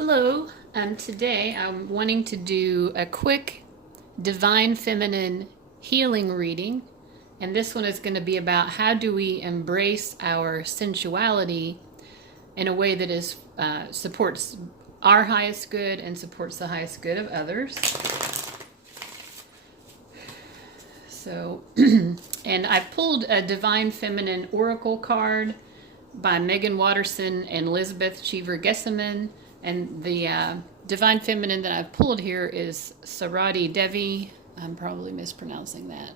Hello, today I'm wanting to do a quick Divine Feminine healing reading, and this one is going to be about how do we embrace our sensuality in a way that is supports our highest good and supports the highest good of others. So, and I pulled a Divine Feminine Oracle card by Megan Watterson and Elizabeth Cheever-Gesseman. And the Divine Feminine that I've pulled here is Sarada Devi. I'm probably mispronouncing that.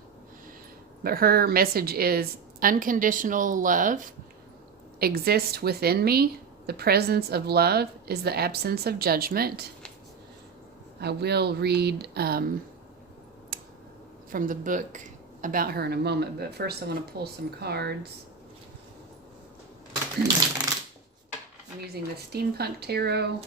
But her message is, unconditional love exists within me. The presence of love is the absence of judgment. I will read from the book about her in a moment, but first I want to pull some cards. I'm using the Steampunk Tarot.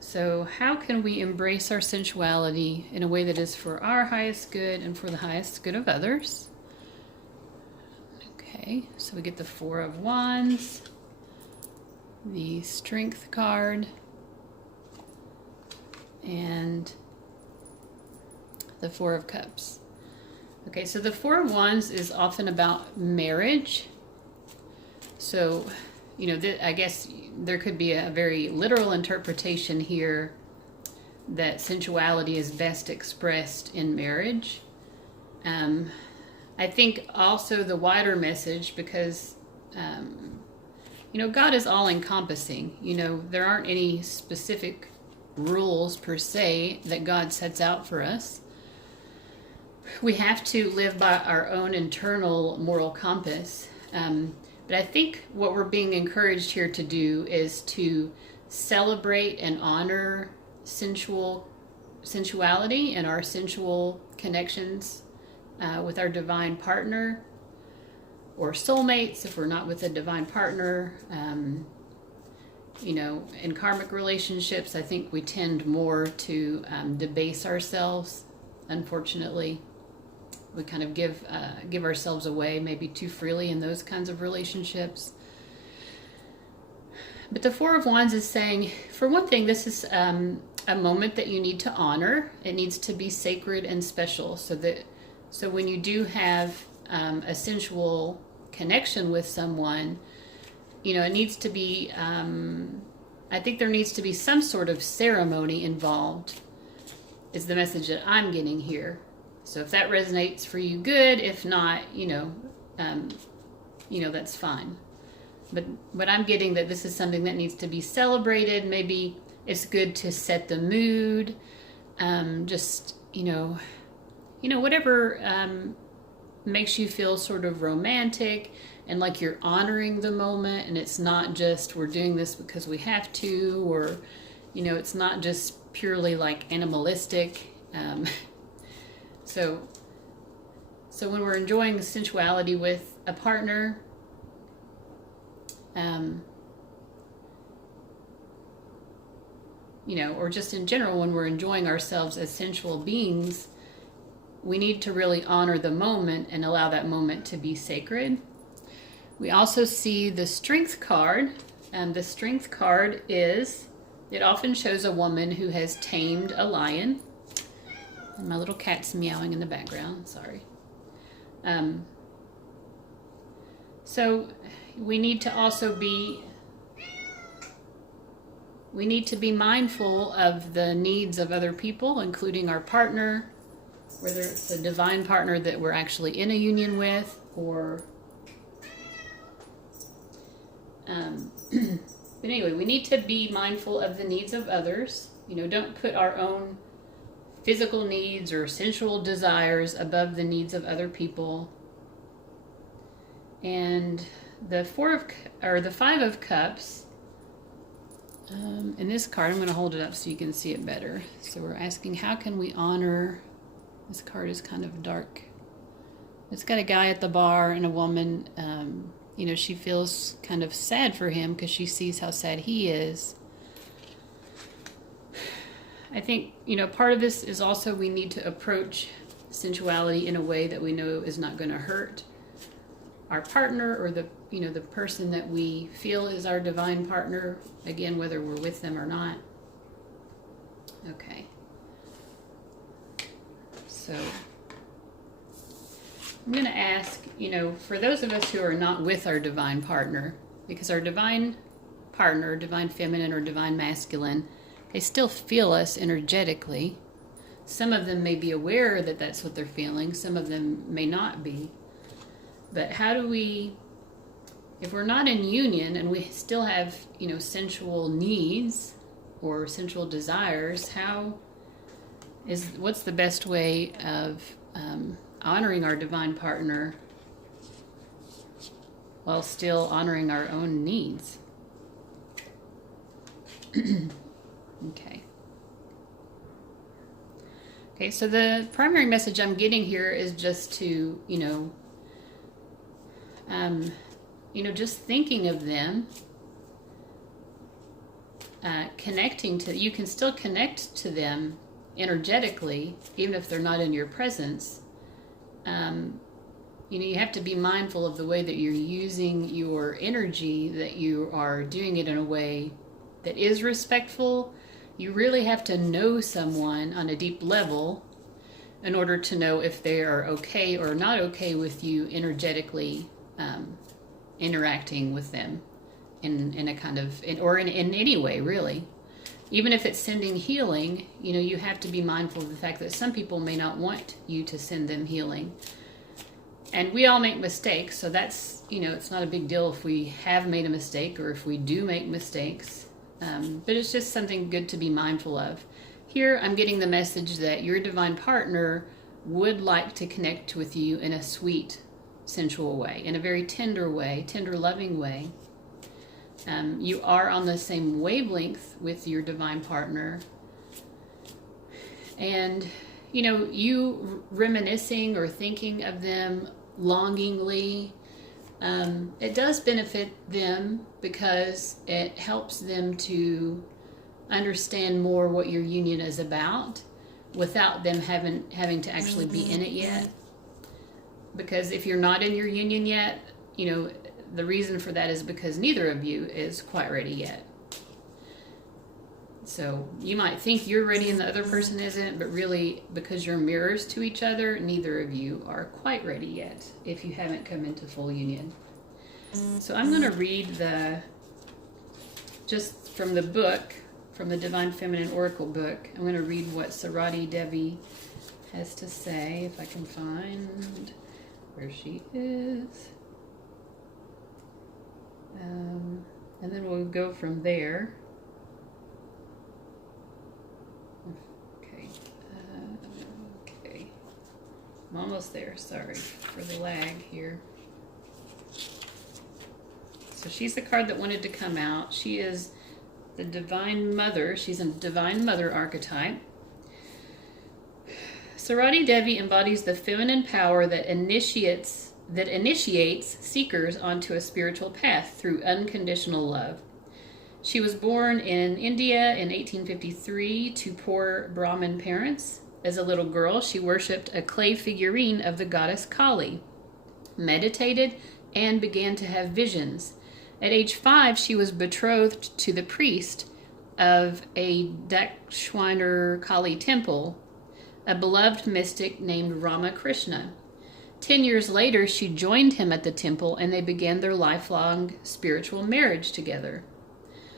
So how can we embrace our sensuality in a way that is for our highest good and for the highest good of others? Okay, so we get the Four of Wands, the Strength card, and the Four of Cups. Okay, so the Four of Wands is often about marriage. So I guess there could be a very literal interpretation here that sensuality is best expressed in marriage. I think also the wider message, because, God is all encompassing. There aren't any specific rules per se that God sets out for us. We have to live by our own internal moral compass. But I think what we're being encouraged here to do is to celebrate and honor sensuality and our sensual connections with our divine partner or soulmates if we're not with a divine partner. In karmic relationships, I think we tend more to debase ourselves, unfortunately. We kind of give ourselves away maybe too freely in those kinds of relationships. But the Four of Wands is saying, for one thing, this is a moment that you need to honor. It needs to be sacred and special. So when you do have a sensual connection with someone, it needs to be, I think there needs to be some sort of ceremony involved, is the message that I'm getting here. So if that resonates for you, good. If not, that's fine. But I'm getting that this is something that needs to be celebrated. Maybe it's good to set the mood. Whatever makes you feel sort of romantic and like you're honoring the moment. And it's not just we're doing this because we have to, or, it's not just purely like animalistic. So when we're enjoying sensuality with a partner, or just in general, when we're enjoying ourselves as sensual beings, we need to really honor the moment and allow that moment to be sacred. We also see the Strength card, and the Strength card it often shows a woman who has tamed a lion. My little cat's meowing in the background, sorry. So we need to also be mindful of the needs of other people, including our partner, whether it's a divine partner that we're actually in a union with, or but anyway, we need to be mindful of the needs of others. Don't put our own physical needs or sensual desires above the needs of other people. And the Five of Cups, in this card, I'm going to hold it up so you can see it better. So we're asking, how can we honor, this card is kind of dark. It's got a guy at the bar and a woman, she feels kind of sad for him because she sees how sad he is. I think, part of this is also we need to approach sensuality in a way that we know is not going to hurt. our partner, or the the person that we feel is our divine partner, again, whether we're with them or not. Okay. So I'm going to ask, for those of us who are not with our divine partner, because our divine partner, divine feminine or divine masculine, they still feel us energetically. Some of them may be aware that that's what they're feeling. Some of them may not be. But how do we, if we're not in union and we still have, sensual needs or sensual desires, what's the best way of honoring our divine partner while still honoring our own needs? Okay. Okay, so the primary message I'm getting here is just to, just thinking of them, you can still connect to them energetically, even if they're not in your presence. You have to be mindful of the way that you're using your energy, that you are doing it in a way that is respectful. You really have to know someone on a deep level in order to know if they are okay or not okay with you energetically interacting with them in a kind of, or in any way, really. Even if it's sending healing, you have to be mindful of the fact that some people may not want you to send them healing. And we all make mistakes, so that's, it's not a big deal if we have made a mistake or if we do make mistakes. But it's just something good to be mindful of. Here, I'm getting the message that your divine partner would like to connect with you in a sweet, sensual way, in a very tender way, tender, loving way. You are on the same wavelength with your divine partner. And, you reminiscing or thinking of them longingly, it does benefit them because it helps them to understand more what your union is about without them having to actually be in it yet. Because if you're not in your union yet, the reason for that is because neither of you is quite ready yet. So you might think you're ready and the other person isn't, but really, because you're mirrors to each other, neither of you are quite ready yet if you haven't come into full union. So I'm going to read just from the book, from the Divine Feminine Oracle book, I'm going to read what Sarada Devi has to say, if I can find where she is. And then we'll go from there. Okay. Okay. I'm almost there. Sorry for the lag here. So she's the card that wanted to come out. She is the Divine Mother. She's a Divine Mother archetype. Sarada Devi embodies the feminine power that initiates seekers onto a spiritual path through unconditional love. She was born in India in 1853 to poor Brahmin parents. As a little girl, she worshipped a clay figurine of the goddess Kali, meditated, and began to have visions. At age 5, she was betrothed to the priest of a Dakshwiner Kali temple, a beloved mystic named Ramakrishna. 10 years later, she joined him at the temple, and they began their lifelong spiritual marriage together.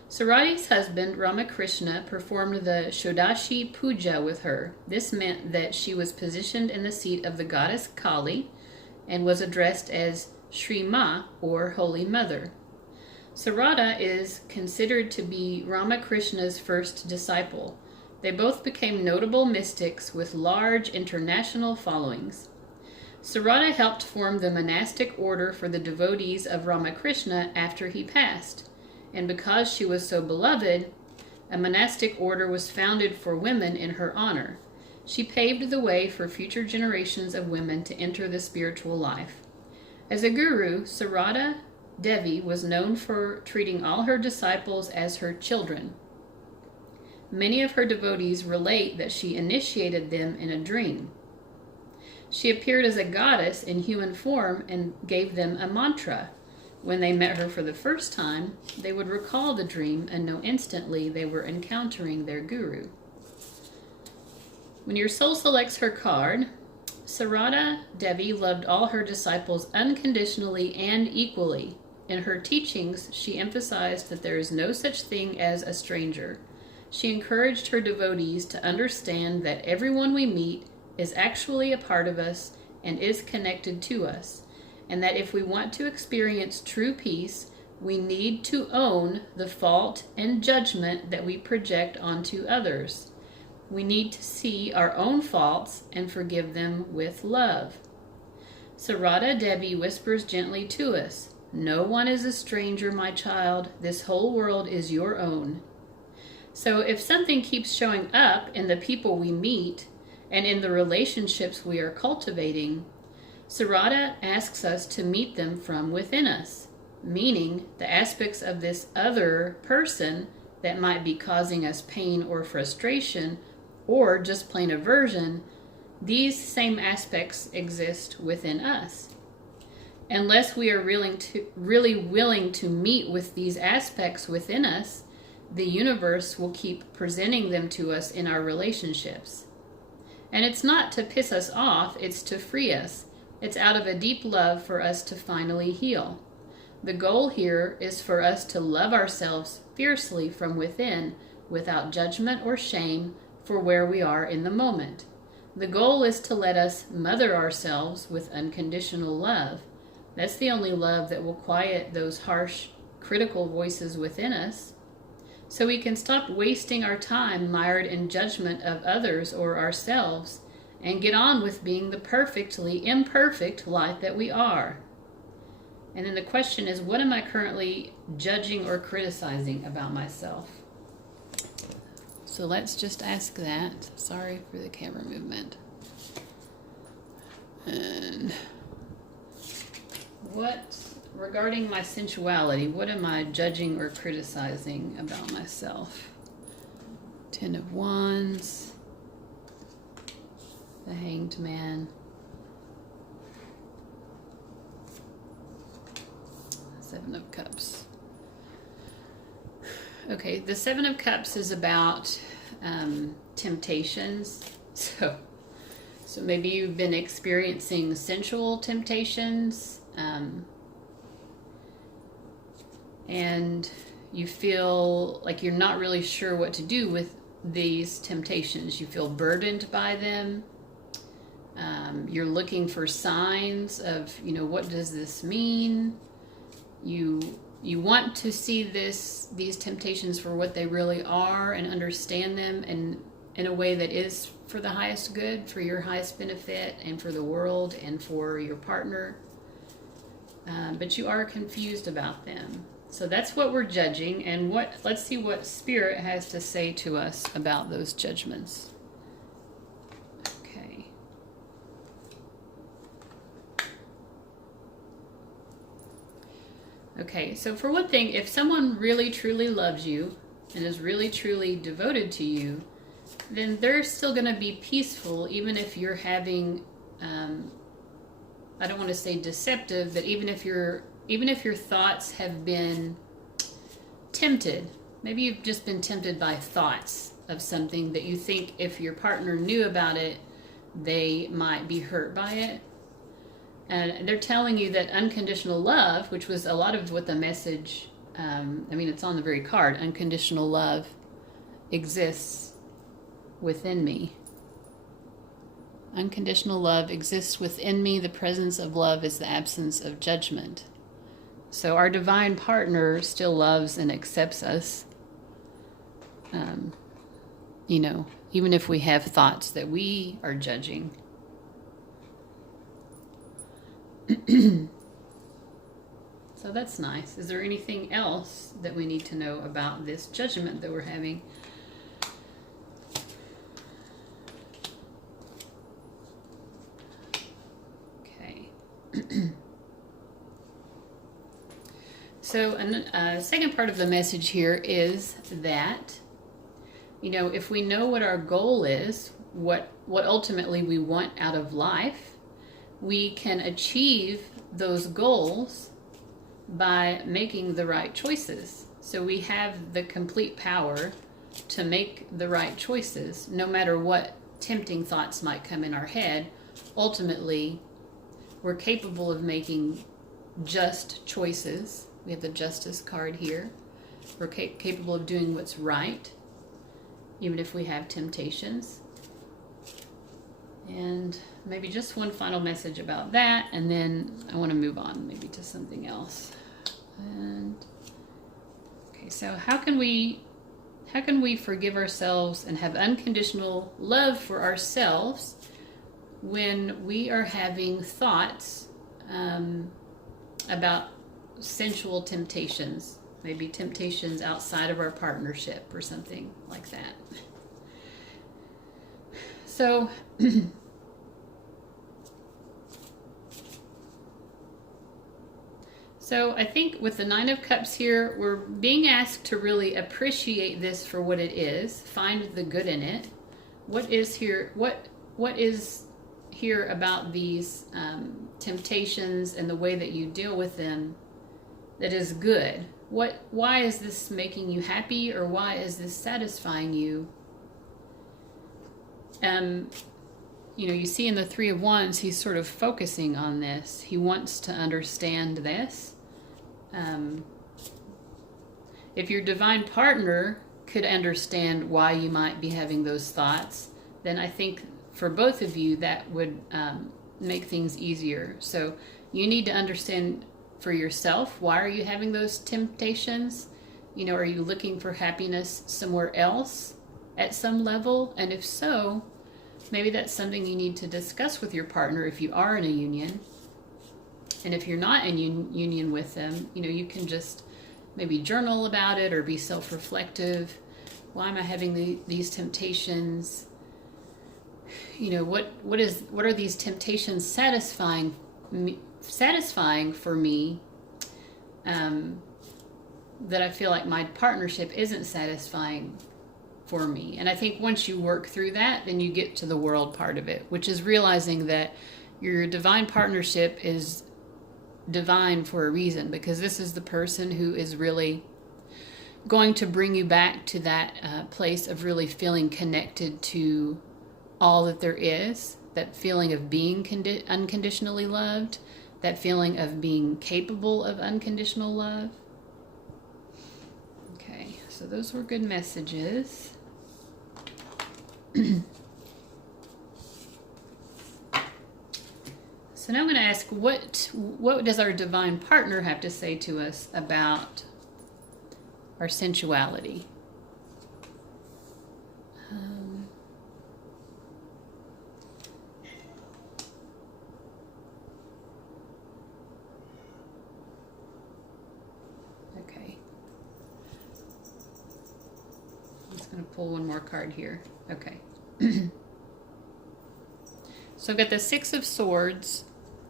Sarada's husband, Ramakrishna, performed the Shodashi Puja with her. This meant that she was positioned in the seat of the goddess Kali and was addressed as Sri Ma, or Holy Mother. Sarada is considered to be Ramakrishna's first disciple. They both became notable mystics with large international followings. Sarada helped form the monastic order for the devotees of Ramakrishna after he passed, and because she was so beloved, a monastic order was founded for women in her honor. She paved the way for future generations of women to enter the spiritual life. As a guru, Sarada Devi was known for treating all her disciples as her children. Many of her devotees relate that she initiated them in a dream. She appeared as a goddess in human form and gave them a mantra. When they met her for the first time, they would recall the dream and know instantly they were encountering their guru. When your soul selects her card, Sarada Devi loved all her disciples unconditionally and equally. In her teachings, she emphasized that there is no such thing as a stranger. She encouraged her devotees to understand that everyone we meet is actually a part of us and is connected to us, and that if we want to experience true peace, we need to own the fault and judgment that we project onto others. We need to see our own faults and forgive them with love. Sarada Devi whispers gently to us, "No one is a stranger, my child. This whole world is your own." So if something keeps showing up in the people we meet and in the relationships we are cultivating, Sarada asks us to meet them from within us, meaning the aspects of this other person that might be causing us pain or frustration or just plain aversion. These same aspects exist within us. Unless we are really willing to meet with these aspects within us, the universe will keep presenting them to us in our relationships. And it's not to piss us off, it's to free us. It's out of a deep love for us to finally heal. The goal here is for us to love ourselves fiercely from within, without judgment or shame for where we are in the moment. The goal is to let us mother ourselves with unconditional love. That's the only love that will quiet those harsh, critical voices within us, so we can stop wasting our time mired in judgment of others or ourselves and get on with being the perfectly imperfect light that we are. And then the question is, what am I currently judging or criticizing about myself? So let's just ask that. Sorry for the camera movement. And regarding my sensuality, what am I judging or criticizing about myself? 10 of Wands, the Hanged Man, Seven of Cups. Okay, the Seven of Cups is about temptations. So maybe you've been experiencing sensual temptations, and you feel like you're not really sure what to do with these temptations. You feel burdened by them. You're looking for signs of, what does this mean? You want to see these temptations for what they really are and understand them in a way that is for the highest good, for your highest benefit, and for the world and for your partner. But you are confused about them. So that's what we're judging, and let's see what Spirit has to say to us about those judgments. Okay. Okay, so for one thing, if someone really truly loves you and is really truly devoted to you, then they're still going to be peaceful even if you're having, I don't want to say deceptive, but even if your thoughts have been tempted, maybe you've just been tempted by thoughts of something that you think if your partner knew about it, they might be hurt by it. And they're telling you that unconditional love, which was a lot of what the message, it's on the very card, unconditional love exists within me. Unconditional love exists within me. The presence of love is the absence of judgment. So our divine partner still loves and accepts us, even if we have thoughts that we are judging. So that's nice. Is there anything else that we need to know about this judgment that we're having? Okay. So, second part of the message here is that, if we know what our goal is, what ultimately we want out of life, we can achieve those goals by making the right choices. So we have the complete power to make the right choices, no matter what tempting thoughts might come in our head. Ultimately, we're capable of making just choices. We have the Justice card here. We're capable of doing what's right, even if we have temptations. And maybe just one final message about that, and then I want to move on maybe to something else. And okay, so how can we forgive ourselves and have unconditional love for ourselves when we are having thoughts about sensual temptations, maybe temptations outside of our partnership or something like that? So So I think with the Nine of Cups here, we're being asked to really appreciate this for what it is, find the good in it. What is here? What is here about these temptations and the way that you deal with them that is good? Why is this making you happy, or why is this satisfying you? You see in the Three of Wands, he's sort of focusing on this. He wants to understand this. If your divine partner could understand why you might be having those thoughts, then I think for both of you that would make things easier. So you need to understand for yourself, why are you having those temptations? Are you looking for happiness somewhere else at some level? And if so, maybe that's something you need to discuss with your partner if you are in a union. And if you're not in union with them, you can just maybe journal about it or be self-reflective. Why am I having these temptations? What are these temptations satisfying for me that I feel like my partnership isn't satisfying for me? And I think once you work through that, then you get to the world part of it, which is realizing that your divine partnership is divine for a reason, because this is the person who is really going to bring you back to that place of really feeling connected to all that there is, that feeling of being unconditionally loved, that feeling of being capable of unconditional love. Okay, so those were good messages. So now I'm going to ask, what does our divine partner have to say to us about our sensuality? Okay. I'm just going to pull one more card here. Okay. So I've got the Six of Swords,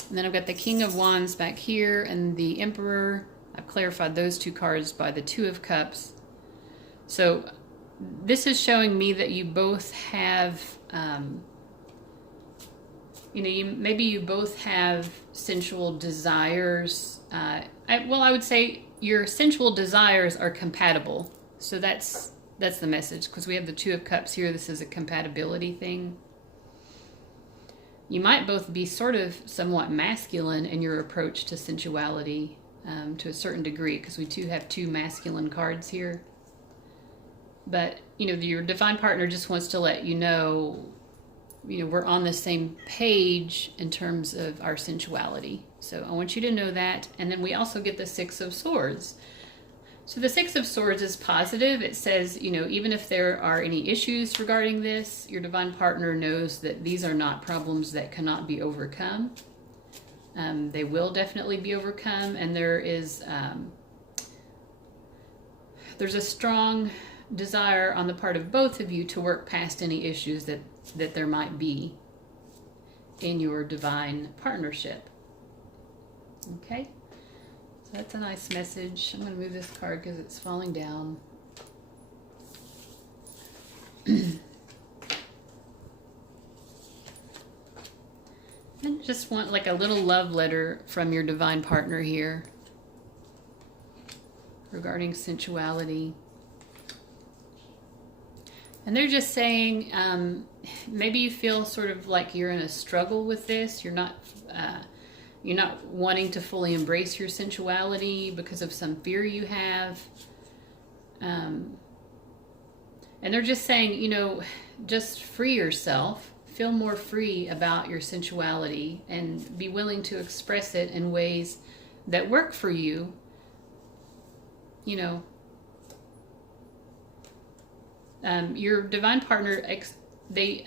and then I've got the King of Wands back here, and the Emperor. I've clarified those two cards by the Two of Cups. So this is showing me that you both have, maybe you both have sensual desires. I would say your sensual desires are compatible. So that's the message, because we have the Two of Cups here. This is a compatibility thing. You might both be sort of somewhat masculine in your approach to sensuality to a certain degree, because we do have two masculine cards here. But, your divine partner just wants to let you know, we're on the same page in terms of our sensuality. So I want you to know that. And then we also get the Six of Swords. So the Six of Swords is positive. It says, even if there are any issues regarding this, your divine partner knows that these are not problems that cannot be overcome. They will definitely be overcome, and there's a strong desire on the part of both of you to work past any issues that there might be in your divine partnership. Okay? That's a nice message. I'm going to move this card because it's falling down. And Just want like a little love letter from your divine partner here regarding sensuality. And they're just saying, maybe you feel sort of like you're in a struggle with this. You're not wanting to fully embrace your sensuality because of some fear you have. And they're just saying, you know, just free yourself. Feel more free about your sensuality and be willing to express it in ways that work for you. You know, your divine partner, they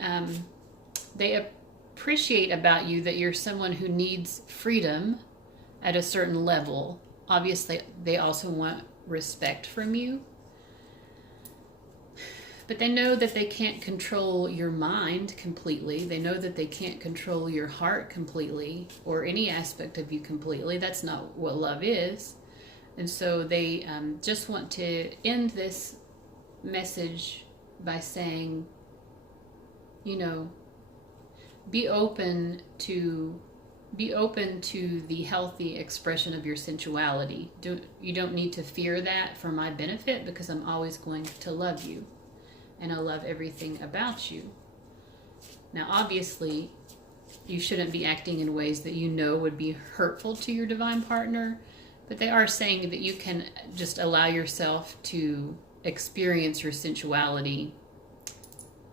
appreciate about you that you're someone who needs freedom at a certain level. Obviously, they also want respect from you. But they know that they can't control your mind completely. They know that they can't control your heart completely or any aspect of you completely. That's not what love is. And so they just want to end this message by saying, you know, be open to the healthy expression of your sensuality. You don't need to fear that for my benefit, because I'm always going to love you. And I love everything about you. Now, obviously, you shouldn't be acting in ways that you know would be hurtful to your divine partner, but they are saying that you can just allow yourself to experience your sensuality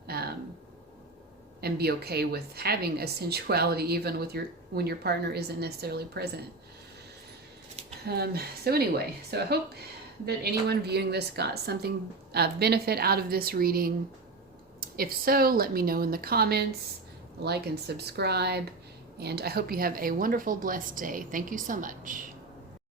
and be okay with having a sensuality even with when your partner isn't necessarily present. So anyway, I hope that anyone viewing this got something of benefit out of this reading. If so, let me know in the comments, like and subscribe, and I hope you have a wonderful, blessed day. Thank you so much.